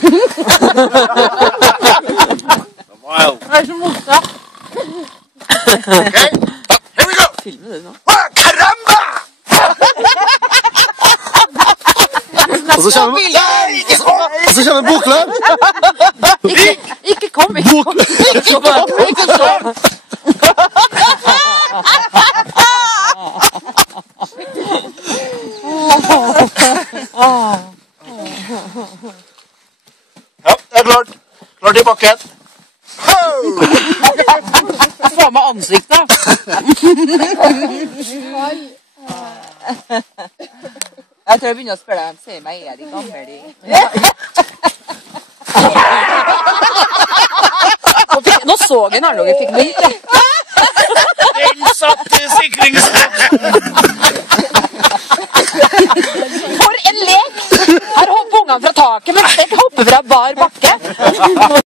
Det så morsomt. Okay, here we go. Filmer du nå? Caramba! Og så kommer Boklöv. Ikke kom, ikke kom. Ikke kom. Ja, det klart. Klart I bakken. Få med ansiktet. Jeg tror jeg begynner å spørre dem, sier meg, de gamle de? Nå så jeg når dere fikk mynt, Den satte For en lek! Her hopper ungene fra taket, mens dere hopper fra bar bakke.